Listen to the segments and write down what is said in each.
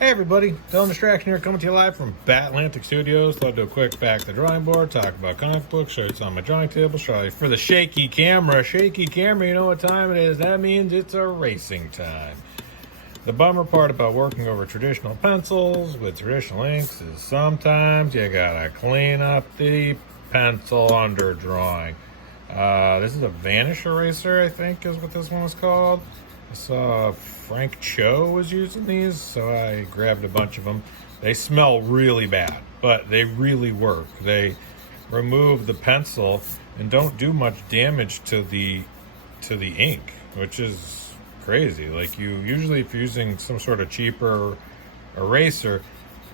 Hey everybody, Dylan Distraction here, coming to you live from Bat Atlantic Studios. Thought I'd do a quick back to the drawing board, talk about comic books, show you it's on my drawing table, show you for the shaky camera. Shaky camera, you know what time it is? That means it's erasing time. The bummer part about working over traditional pencils with traditional inks is sometimes you gotta clean up the pencil under drawing. This is a Vanish eraser, I think is what this one is called. I saw Frank Cho was using these, so I grabbed a bunch of them. They smell really bad, but they really work. They remove the pencil and don't do much damage to the ink, which is crazy. Like, you usually, if you're using some sort of cheaper eraser,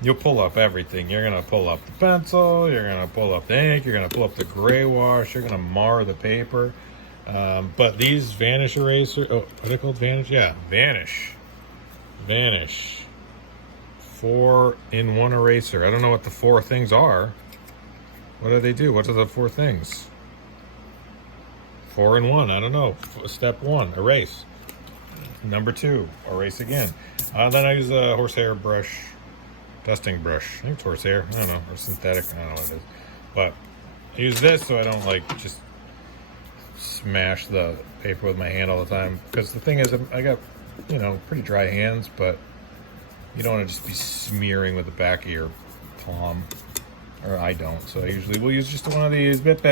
you'll pull up everything. You're gonna pull up the pencil, you're gonna pull up the ink, you're gonna pull up the gray wash, you're gonna mar the paper. But these Vanish eraser, are they called Vanish? Yeah, Vanish. 4-in-1 eraser. I don't know what the four things are. What do they do? What are the four things? 4-in-1, I don't know. Step 1, erase. Number 2, erase again. Then I use a horsehair brush, dusting brush. I think it's horsehair, I don't know, or synthetic, I don't know what it is. But I use this so I don't like just smash the paper with my hand all the time, because the thing is, I got, pretty dry hands, but you don't want to just be smearing with the back of your palm, or I don't. So I usually will use just one of these, just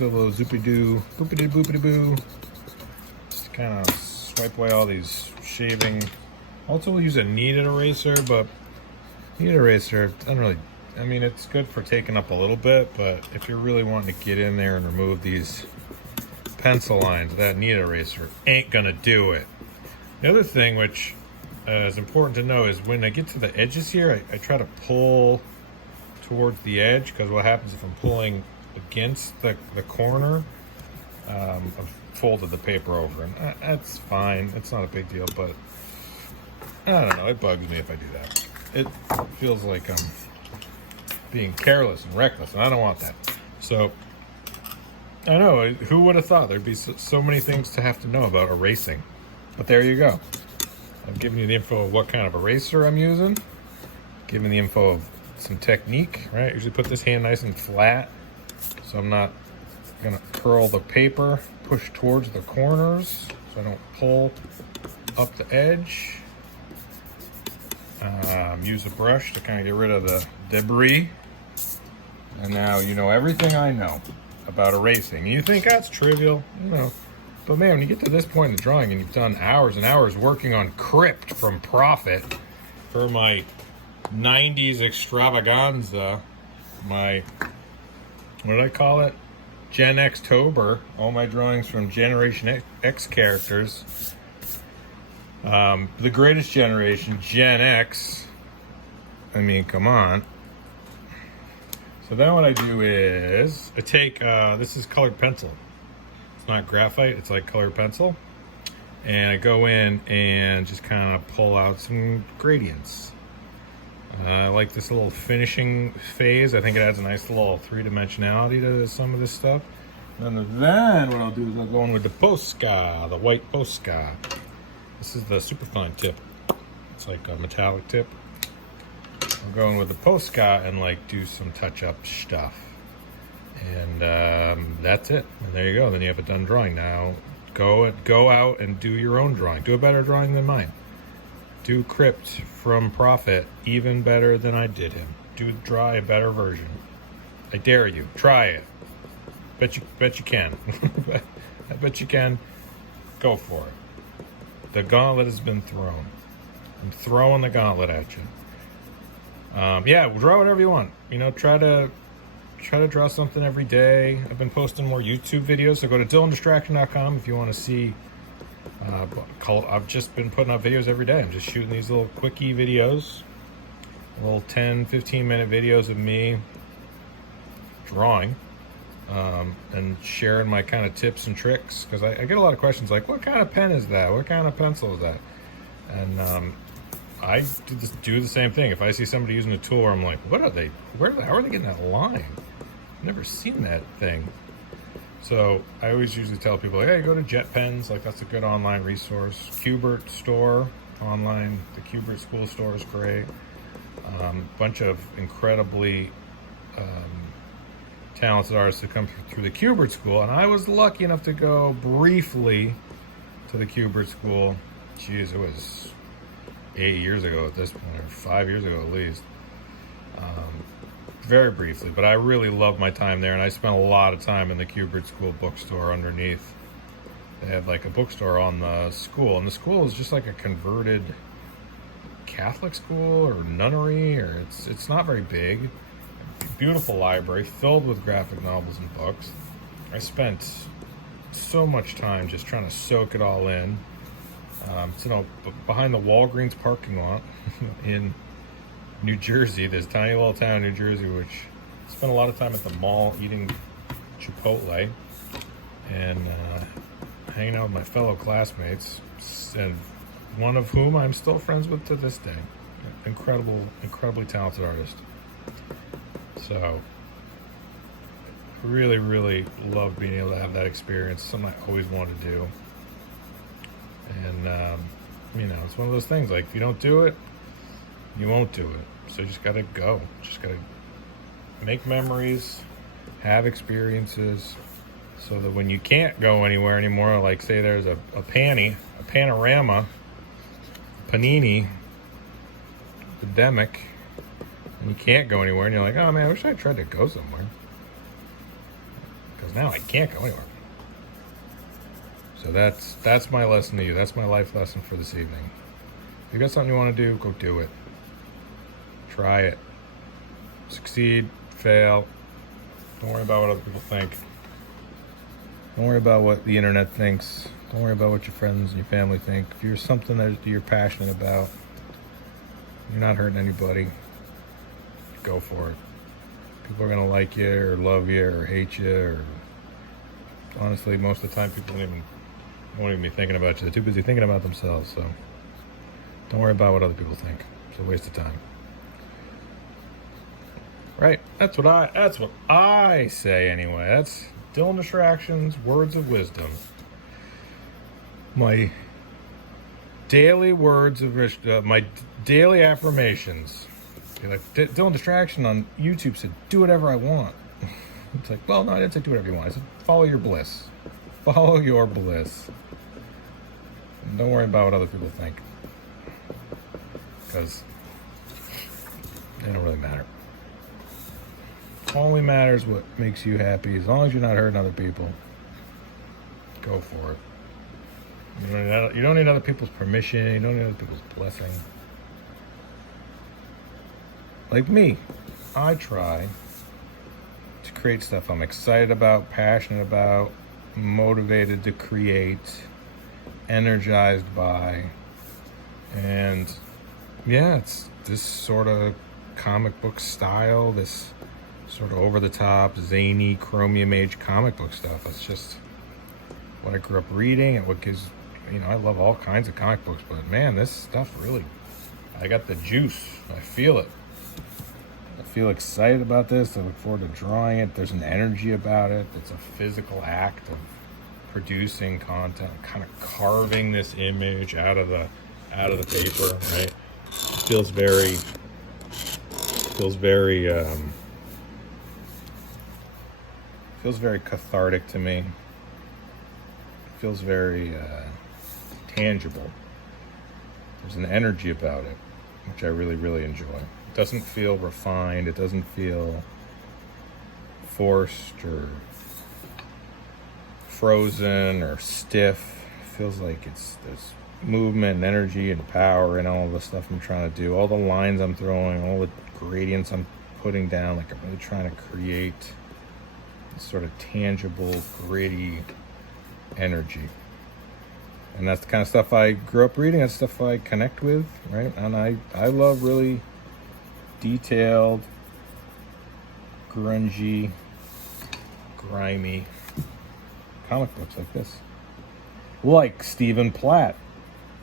a little zoopy-doo, boopity-boopity-boo, just kind of swipe away all these shaving. Also, we'll use a kneaded eraser, but kneaded eraser doesn't really, it's good for taking up a little bit, but if you're really wanting to get in there and remove these pencil lines, that kneaded eraser ain't gonna do it. The other thing which is important to know is when I get to the edges here, I try to pull towards the edge, because what happens if I'm pulling against the corner, I've folded the paper over, and that's fine. It's not a big deal, but I don't know, it bugs me if I do that. It feels like I'm being careless and reckless, and I don't want that. So I know, who would have thought there'd be so many things to have to know about erasing? But there you go. I've given you the info of what kind of eraser I'm using, given the info of some technique, right? Usually put this hand nice and flat, so I'm not gonna curl the paper, push towards the corners, so I don't pull up the edge. Use a brush to kind of get rid of the debris. And now you know everything I know about erasing. You think that's trivial, but man, when you get to this point in the drawing and you've done hours and hours working on Crypt from Profit for my 90s extravaganza, my, what did I call it? Gen X-tober, all my drawings from Generation X characters. The greatest generation, Gen X. Come on. So then what I do is I take, this is colored pencil. It's not graphite, it's like colored pencil. And I go in and just kind of pull out some gradients. I like this little finishing phase. I think it adds a nice little three-dimensionality to some of this stuff. And then what I'll do is I'll go in with the Posca, the white Posca. This is the superfine tip. It's like a metallic tip. I'm going with the Posca and do some touch-up stuff, and that's it. And there you go. Then you have a done drawing. Now go out and do your own drawing. Do a better drawing than mine. Do Crypt from Profit even better than I did him. Draw a better version. I dare you. Try it. Bet you can. I bet you can. Go for it. The gauntlet has been thrown. I'm throwing the gauntlet at you. Yeah, draw whatever you want. Try to draw something every day. I've been posting more YouTube videos, so go to DylanDistraction.com if you want to see. I've just been putting up videos every day. I'm just shooting these little quickie videos, little 10-15 minute videos of me drawing, and sharing my kind of tips and tricks, because I get a lot of questions like, what kind of pen is that? What kind of pencil is that? And I do the same thing. If I see somebody using a tool where I'm like, how are they getting that line? I've never seen that thing. So I always usually tell people, hey, go to Jet Pens. That's a good online resource. Qbert store, online. The Crypt School store is great. Bunch of incredibly talented artists that come through the Crypt School, and I was lucky enough to go briefly to the Crypt School. Geez, it was 8 years ago at this point, or 5 years ago at least. Very briefly, but I really loved my time there, and I spent a lot of time in the Crypt School bookstore underneath. They had like a bookstore on the school, and the school is just like a converted Catholic school or nunnery, or it's not very big. Beautiful library filled with graphic novels and books. I spent so much time just trying to soak it all in. It's, behind the Walgreens parking lot in New Jersey, this tiny little town, New Jersey, which I spent a lot of time at the mall eating Chipotle and hanging out with my fellow classmates, and one of whom I'm still friends with to this day. Incredibly talented artist. So, really, really love being able to have that experience. Something I always wanted to do. And, it's one of those things, like, if you don't do it, you won't do it. So you just gotta go. Just gotta make memories, have experiences, so that when you can't go anywhere anymore, like say there's a panorama, panini, epidemic, and you can't go anywhere, and you're like, oh man, I wish I tried to go somewhere. Because now I can't go anywhere. So that's my lesson to you. That's my life lesson for this evening. If you got something you want to do, go do it. Try it. Succeed, fail. Don't worry about what other people think. Don't worry about what the internet thinks. Don't worry about what your friends and your family think. If you're something that you're passionate about, you're not hurting anybody, go for it. People are going to like you or love you or hate you, or honestly, most of the time people won't even be thinking about you. They're too busy thinking about themselves. So don't worry about what other people think. It's a waste of time. Right? That's what I say anyway. That's Dylan Distractions, Words of Wisdom. My daily words of my daily affirmations. Like Dylan Distraction on YouTube said, "Do whatever I want." It's like, well, no, I didn't say do whatever you want. I said, follow your bliss. Follow your bliss. And don't worry about what other people think, because they don't really matter. Only matters what makes you happy. As long as you're not hurting other people, go for it. You don't need other people's permission. You don't need other people's blessing. Like me, I try to create stuff I'm excited about, passionate about, motivated to create, energized by. And yeah, it's this sort of comic book style, this sort of over-the-top, zany, chromium age comic book stuff. That's just what I grew up reading, and what gives, I love all kinds of comic books, but man, this stuff really, I got the juice. I feel it. I feel excited about this. I look forward to drawing it. There's an energy about it. It's a physical act of producing content, kind of carving this image out of the paper, right? It feels very cathartic to me. It feels very tangible. There's an energy about it, which I really, really enjoy. It doesn't feel refined. It doesn't feel forced or frozen or stiff. It feels like there's movement and energy and power and all the stuff I'm trying to do. All the lines I'm throwing, all the gradients I'm putting down, like I'm really trying to create this sort of tangible, gritty energy. And that's the kind of stuff I grew up reading. That's stuff I connect with, right? And I love really detailed, grungy, grimy comic books like this. Like Stephen Platt.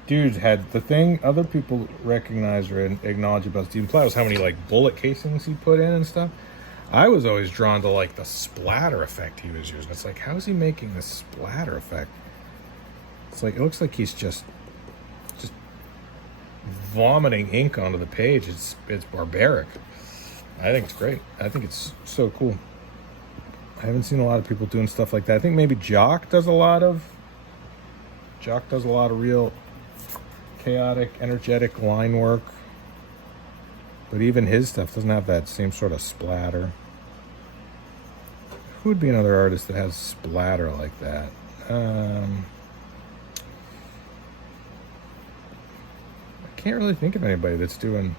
Dude had the thing other people recognize or acknowledge about Stephen Platt was how many like bullet casings he put in and stuff. I was always drawn to like the splatter effect he was using. It's like, how is he making this splatter effect? It's like, it looks like he's just vomiting ink onto the page. It's barbaric. I think it's great. I think it's so cool. I haven't seen a lot of people doing stuff like that. I think maybe Jock does a lot of real chaotic, energetic line work. But even his stuff doesn't have that same sort of splatter. Who would be another artist that has splatter like that? I can't really think of anybody that's doing...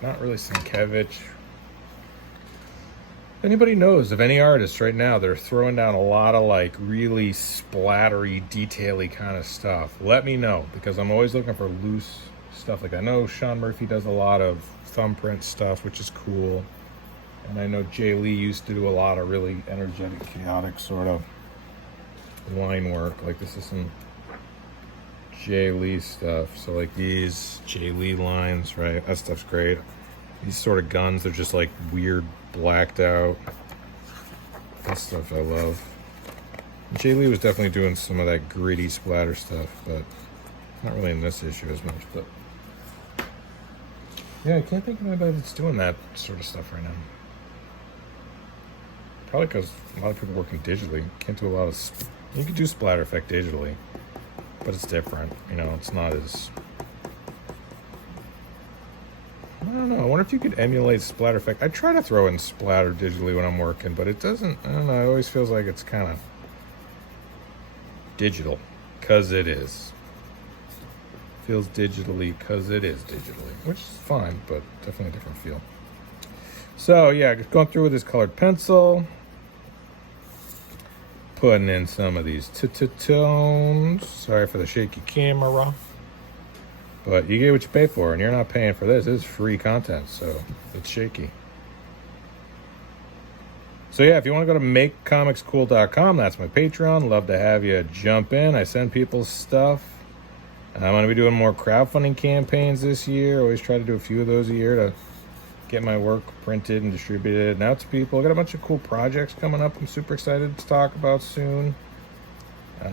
Not really Sienkiewicz. If anybody knows of any artists right now that are throwing down a lot of like really splattery, detaily kind of stuff, let me know, because I'm always looking for loose stuff like that. I know Sean Murphy does a lot of thumbprint stuff, which is cool. And I know Jay Lee used to do a lot of really energetic, chaotic sort of line work. Like this is some Jay Lee stuff. So like these Jay Lee lines, right? That stuff's great. These sort of guns, they're just like weird, blacked out. That stuff I love. Jay Lee was definitely doing some of that gritty splatter stuff, but not really in this issue as much. But yeah, I can't think of anybody that's doing that sort of stuff right now. Probably because a lot of people working digitally can't do a lot of... You can do splatter effect digitally, but it's different. You know, it's not as... I don't know. I wonder if you could emulate splatter effect. I try to throw in splatter digitally when I'm working, but it doesn't... I don't know. It always feels like it's kind of digital, because it is. Feels digitally because it is digitally, which is fine, but definitely a different feel. So yeah, just going through with this colored pencil, putting in some of these tones. Sorry for the shaky camera, but you get what you pay for, and you're not paying for this. This is free content, so it's shaky. So yeah, if you want to go to makecomicscool.com, that's my Patreon. Love to have you jump in. I send people stuff. I'm going to be doing more crowdfunding campaigns this year. Always try to do a few of those a year to get my work printed and distributed and out to people. I got a bunch of cool projects coming up I'm super excited to talk about soon.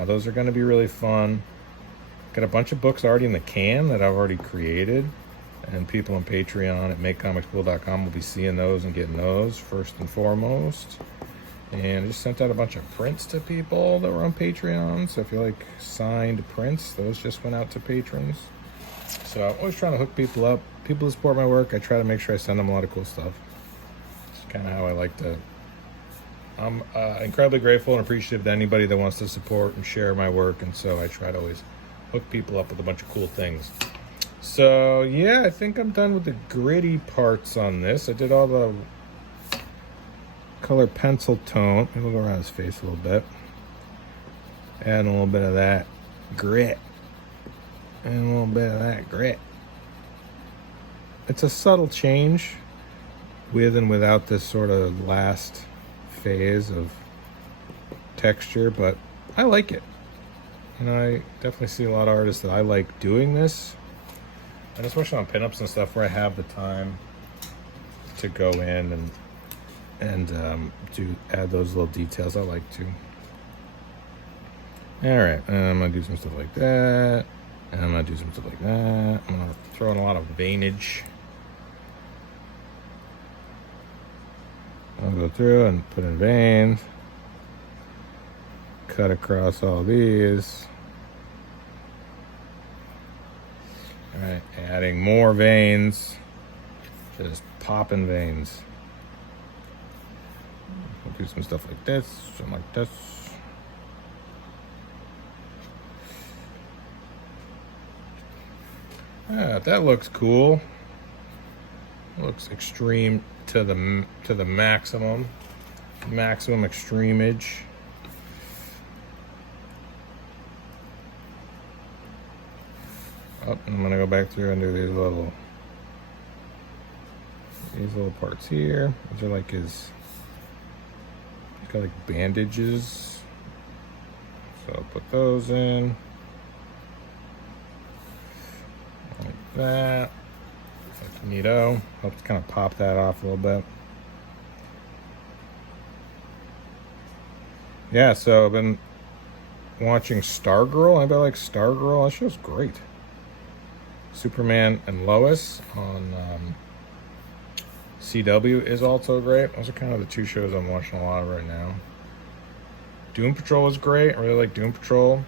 Those are going to be really fun. Got a bunch of books already in the can that I've already created. And people on Patreon at makecomicscool.com will be seeing those and getting those first and foremost. And I just sent out a bunch of prints to people that were on Patreon. So if you like signed prints, those just went out to patrons. So I'm always trying to hook people up. People who support my work, I try to make sure I send them a lot of cool stuff. It's kind of how I like to. I'm incredibly grateful and appreciative to anybody that wants to support and share my work. And so I try to always hook people up with a bunch of cool things. So yeah, I think I'm done with the gritty parts on this. I did all the color pencil tone. Maybe we'll go around his face a little bit. Add a little bit of that grit. And a little bit of that grit. It's a subtle change with and without this sort of last phase of texture, but I like it. And I definitely see a lot of artists that I like doing this. And especially on pinups and stuff where I have the time to go in and to add those little details. I like to. All right, and I'm gonna do some stuff like that, and I'm gonna do some stuff like that. I'm gonna throw in a lot of veinage. I'll go through and put in veins, cut across all these. All right, adding more veins, just popping veins. I'll do some stuff like this, something like this. Yeah, that looks cool. Looks extreme to the maximum extremeage. Oh, I'm gonna go back through and do these little parts here. These are like he's got like bandages. So I'll put those in. Like that. Like neato. Helps kind of pop that off a little bit. Yeah, so I've been watching Stargirl. Anybody like Stargirl? That show's great. Superman and Lois on CW is also great. Those are kind of the two shows I'm watching a lot of right now. Doom Patrol is great. I really like Doom Patrol.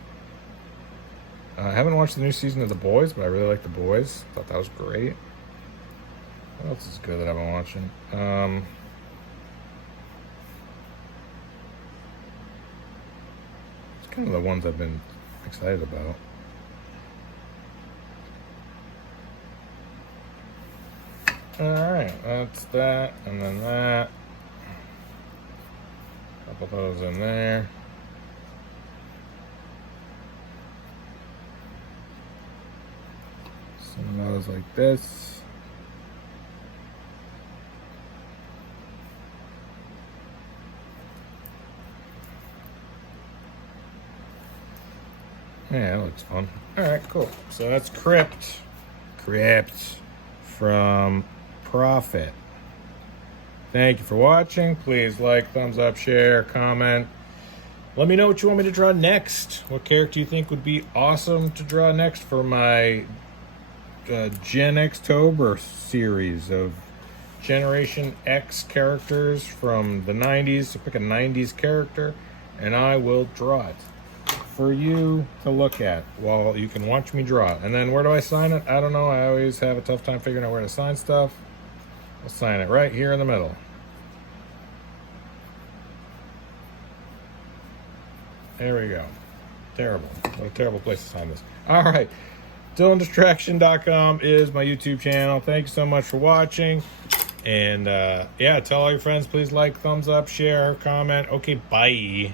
I haven't watched the new season of The Boys, but I really like The Boys. Thought that was great. What else is good that I've been watching? It's kind of the ones I've been excited about. Alright, that's that, and then that. A couple of those in there. Some of those like this. Yeah, that looks fun. Alright, cool. So that's Crypt from Profit. Thank you for watching. Please like, thumbs up, share, comment. Let me know what you want me to draw next. What character you think would be awesome to draw next for my Gen Xtober series of Generation X characters from the 90s. So pick a 90s character and I will draw it for you to look at while you can watch me draw it. And then where do I sign it? I don't know. I always have a tough time figuring out where to sign stuff. I'll sign it right here in the middle. There we go. Terrible. What a terrible place to sign this. All right. DylanDistraction.com is my YouTube channel. Thank you so much for watching. And yeah, tell all your friends, please like, thumbs up, share, comment. Okay, bye.